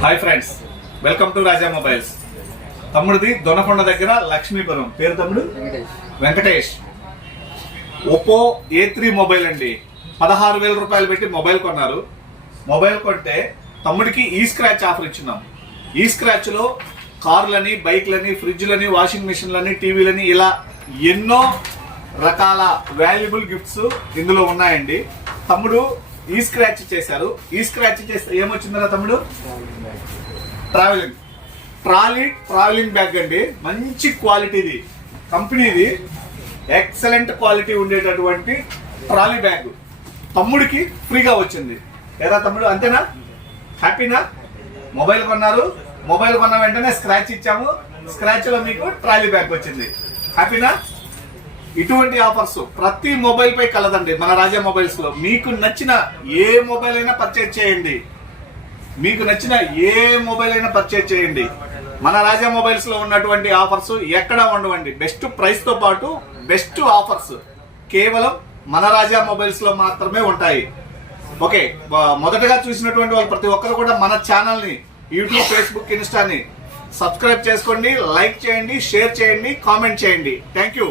Hi friends, welcome to Raja mobiles. తమ్ముడిది దొనకొండ దగ్గర లక్ష్మీపురం. పేరు తమ్ముడు వెంకటేష్. ఒప్పో A3 మొబైల్ అండి. 16,000 రూపాయలు పెట్టి మొబైల్ కొన్నారు. మొబైల్ కొంటే తమ్ముడికి ఈ స్క్రాచ్ ఆఫర్ ఇచ్చున్నాం. ఈ స్క్రాచ్ లో కార్లని, బైక్లని, ఫ్రిడ్జ్లని, వాషింగ్ మిషన్లని, టీవీలని ఇలా ఎన్నో రకాల వాల్యుబుల్ గిఫ్ట్స్ ఇందులో ఉన్నాయండి. తమ్ముడు ఈ స్క్రాచ్ చేశారు. ఈ స్క్రాచ్ చేస్తే ఏమొచ్చిందా తమ్ముడు? ట్రావెలింగ్ బ్యాగ్ అండి. మంచి క్వాలిటీది, కంపెనీది, ఎక్సలెంట్ క్వాలిటీ ఉండేటటువంటి ట్రాలీ బ్యాగ్ తమ్ముడికి ఫ్రీగా వచ్చింది. ఏదా తమ్ముడు, అంతేనా? హ్యాపీనా? మొబైల్ కొన్నారు, మొబైల్ కొన్న వెంటనే స్క్రాచ్ ఇచ్చాము. స్క్రాచ్ లో మీకు ట్రాలీ బ్యాగ్ వచ్చింది. హ్యాపీనా? ఇటువంటి ఆఫర్స్ ప్రతి మొబైల్ పై కలదండి మన రాజా మొబైల్స్ లో. మీకు నచ్చిన ఏ మొబైల్ అయినా పర్చేజ్ చేయండి. మీకు నచ్చిన ఏ మొబైల్ అయినా పర్చేజ్ చేయండి. మన రాజా మొబైల్స్ లో ఉన్నటువంటి ఆఫర్స్ ఎక్కడా ఉండవండి. బెస్ట్ ప్రైస్ తో పాటు బెస్ట్ ఆఫర్స్ కేవలం మన రాజా మొబైల్స్ లో మాత్రమే ఉంటాయి. ఓకే, మొదటగా చూసినటువంటి వాళ్ళు ప్రతి ఒక్కరు కూడా మన ఛానల్ ని, యూట్యూబ్, ఫేస్బుక్, ఇన్స్టాని సబ్స్క్రైబ్ చేసుకోండి, లైక్ చేయండి, షేర్ చేయండి, కామెంట్ చేయండి. Thank you.